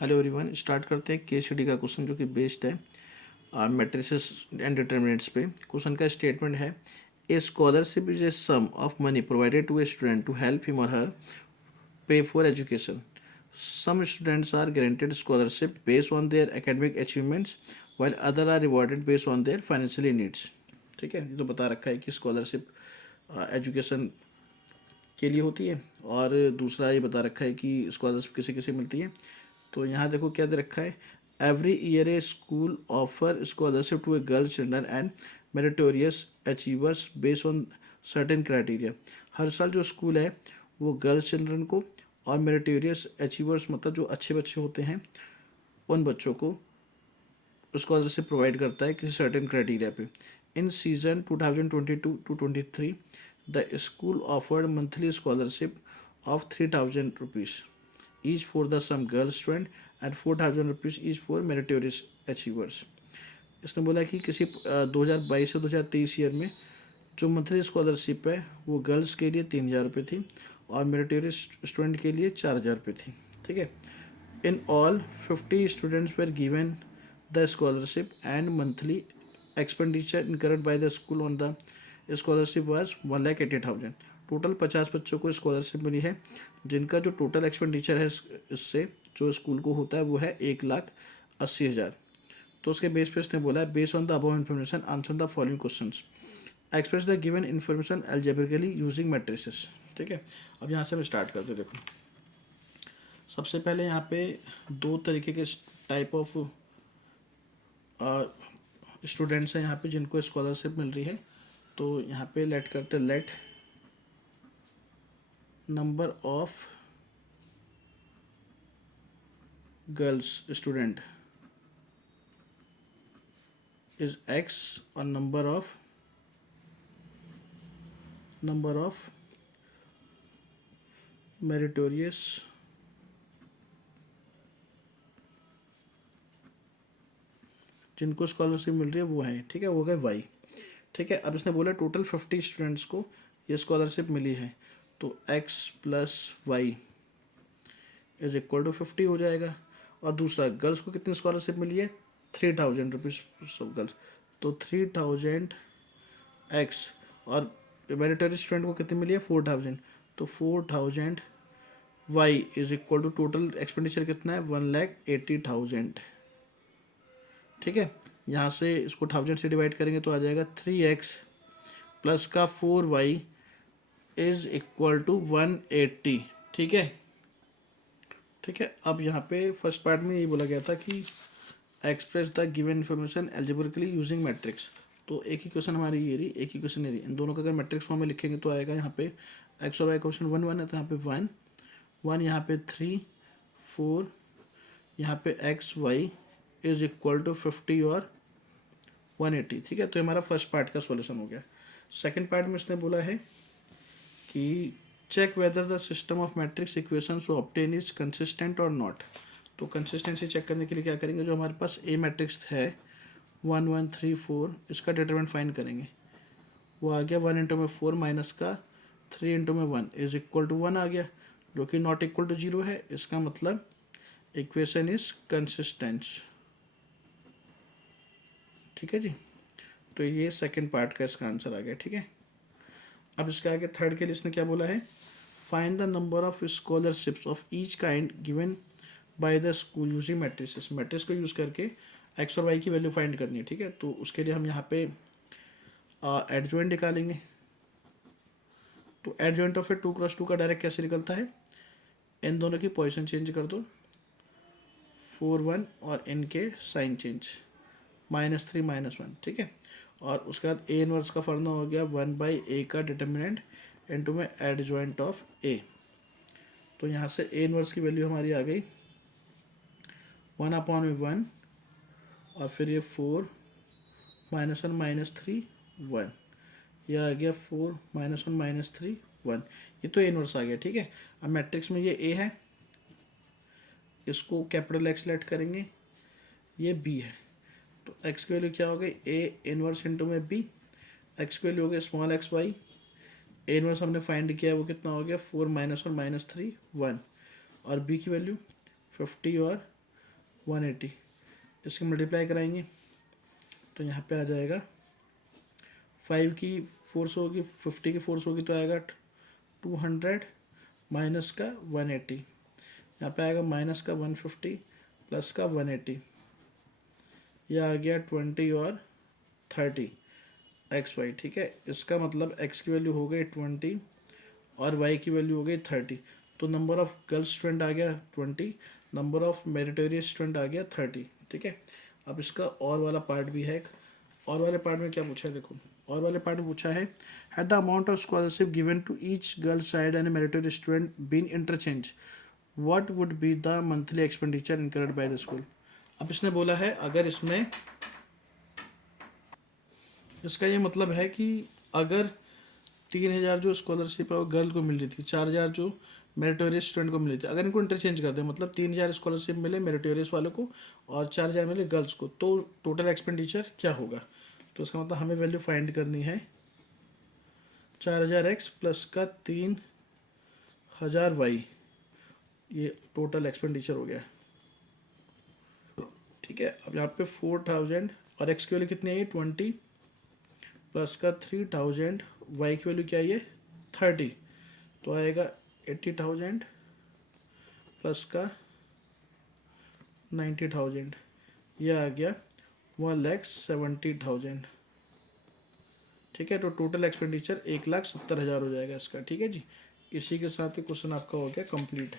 Hello everyone, start करते हैं case study का क्वेश्चन जो कि बेस्ड है मैट्रिसेस एंड डिटर्मिनेंट्स पे। क्वेश्चन का स्टेटमेंट है, a scholarship is a sum of money provided to a student to help him or her pay for education. Some students are granted scholarship based on their academic achievements while other are rewarded based on their financial needs. ठीक है, ये तो बता रखा है कि scholarship education के लिए होती है और दूसरा ये बता रखा है कि स्कॉलरशिप किसे किसे मिलती है. तो यहाँ देखो क्या दे रखा है, every year a school offer scholarship to a girl children and meritorious achievers based on certain criteria. हर साल जो स्कूल है वो गर्ल्स चिल्ड्रन को और मेरिटोरियस अचीवर्स मतलब जो अच्छे बच्चे होते हैं उन बच्चों को स्कॉलरशिप प्रोवाइड करता है किसी सर्टेन क्राइटेरिया पे. In season 2022-23 the school offered monthly scholarship of 3,000 rupees each for the some girl student and 4,000 rupees each for meritorious achievers. इसने बोला कि किसी 2022 से 2023 ईयर में जो मंथली स्कॉलरशिप है वो गर्ल्स के लिए 3,000 रुपये थी और मेरिटोरियस स्टूडेंट के लिए 4,000 रुपये थी. ठीक है, in all 50 students were given the scholarship and monthly expenditure incurred by the school on the scholarship was 1,80,000. Total 50 बच्चों को स्कॉलरशिप मिली है जिनका जो टोटल एक्सपेंडिचर है इससे जो स्कूल को होता है वो है 1,80,000. तो उसके बेस पे इसने बोला है, based on the above information answer the following questions. Express the given information algebraically using matrices. ठीक है, अब यहाँ से हम स्टार्ट करते हैं. देखो सबसे पहले यहाँ पे दो तरीके के टाइप ऑफ स्टूडेंट्स हैं यहाँ पे जिनको स्कॉलरशिप मिल रही है. तो यहाँ पे लेट करते, let number of girls student is x और नंबर ऑफ मेरिटोरियस जिनको स्कॉलरशिप मिल रही है वो है. ठीक है, वो गए y. ठीक है, अब इसने बोला टोटल 50 स्टूडेंट्स को ये स्कॉलरशिप मिली है तो x plus y is equal to 50 हो जाएगा. और दूसरा गर्ल्स को कितनी स्कॉलरशिप मिली है, 3,000 रुपीज़ सब गर्ल्स, तो 3,000 x और मेरिटोरियस स्टूडेंट को कितनी मिली है 4,000, तो 4,000 y is equal to total expenditure कितना है 1,80,000. ठीक है, यहाँ से इसको 1000 से डिवाइड करेंगे तो आ जाएगा 3x प्लस का 4y इज इक्वल टू 180. ठीक है, ठीक है. अब यहाँ पे फर्स्ट पार्ट में ये बोला गया था कि express the given information algebraically using matrix. तो एक ही क्वेश्चन हमारी ये रही, एक ही क्वेश्चन ये रही. इन दोनों का अगर मैट्रिक्स फॉर्म में लिखेंगे तो आएगा यहाँ पे एक्स और वाई क्वेश्चन 1 1 है तो यहाँ पे 1 1, यहाँ पे 3 4, यहाँ पे x y is equal to 50 और 180. ठीक है, तो हमारा फर्स्ट पार्ट का सॉल्यूशन हो गया. सेकंड पार्ट में इसने बोला है कि check whether the system of matrix equation so obtain is consistent और नॉट. तो कंसिस्टेंसी चेक करने के लिए क्या करेंगे, जो हमारे पास ए मैट्रिक्स है 1 1 3 4 इसका डिटरमिनेंट फाइंड करेंगे. वो आ गया 1 इंटू में 4 माइनस का 3 इंटू में 1 इज इक्वल टू 1 आ गया, जो कि नॉट इक्वल टू 0 है. इसका मतलब इक्वेशन इज कंसिस्टेंट. ठीक है जी, तो ये सेकंड पार्ट का इसका आंसर आ गया. ठीक है, अब इसके आगे थर्ड के लिए इसने क्या बोला है, find the number of scholarships of each kind given by the school using matrices. Matrix को यूज़ करके एक्स और वाई की वैल्यू फाइंड करनी है. ठीक है, तो उसके लिए हम यहाँ पे एडजॉइंट निकालेंगे. तो एडजॉइंट ऑफ ए 2 क्रॉस 2 का डायरेक्ट कैसे निकलता है, इन दोनों की पोजीशन चेंज कर दो 4 1 और इनके साइन चेंज -3 -1. ठीक है, और उसके बाद ए इनवर्स का फॉर्मूला हो गया 1/a का डिटर्मिनेंट इनटू में एडजॉइंट ऑफ ए. तो यहाँ से ए इनवर्स की वैल्यू हमारी आ गई 1/1 और फिर ये 4 -1 -3 1, यह आ गया 4 -1 -3 1. ये तो ए इनवर्स आ गया. ठीक है, अब मैट्रिक्स में ये ए है, इसको कैपिटल एक्स लेट करेंगे, ये बी है. तो एक्स की वैल्यू क्या हो गई, ए इनवर्स इंटू में बी. एक्स की वैल्यू हो गई small x y. A inverse हमने फाइंड किया है वो कितना हो गया 4 -1 -3 1. और बी की वैल्यू 50 और 180, इसके मल्टीप्लाई कराएंगे तो यहाँ पे आ जाएगा 5 की फोर्स होगी, 50 की फोर्स होगी तो आएगा 200 माइनस का 180, यहाँ पे आएगा माइनस का 150 प्लस का 180, यह आ गया 20 और 30 XY। ठीक है, इसका मतलब x की वैल्यू हो गई 20 और y की वैल्यू हो गई 30। तो नंबर ऑफ गर्ल्स स्टूडेंट आ गया 20, नंबर ऑफ मेरिटोरियस स्टूडेंट आ गया 30। ठीक है, अब इसका और वाला पार्ट भी है। और वाले पार्ट में क्या पूछा है देखो, और वाले पार्ट में पूछा है had the amount of scholarship given to each girl child and meritorious student been interchange, what would be the monthly expenditure incurred by the school. अब इसने बोला है अगर इसमें, इसका ये मतलब है कि अगर 3,000 जो स्कॉलरशिप है वो गर्ल को मिल रही थी, 4,000 जो मेरिटोरियस स्टूडेंट को मिल रही थी, अगर इनको इंटरचेंज कर दें मतलब 3,000 स्कॉलरशिप मिले मेरिटोरियस वालों को और 4,000 मिले गर्ल्स को, तो टोटल एक्सपेंडिचर क्या होगा। तो इसका मतलब हमें वैल्यू फाइंड करनी है 4,000x प्लस का 3,000y, ये टोटल एक्सपेंडिचर हो गया। ठीक है, अब यहाँ पे 4,000 और x की वैल्यू कितनी आई 20 प्लस का 3,000, y की वैल्यू क्या है 30, तो आएगा 80,000 प्लस का 90,000, यह आ गया 1,70,000। ठीक है, तो टोटल एक्सपेंडिचर 1,70,000 हो जाएगा इसका। ठीक है जी, इसी के साथ ही क्वेश्चन आपका हो गया कंप्लीट।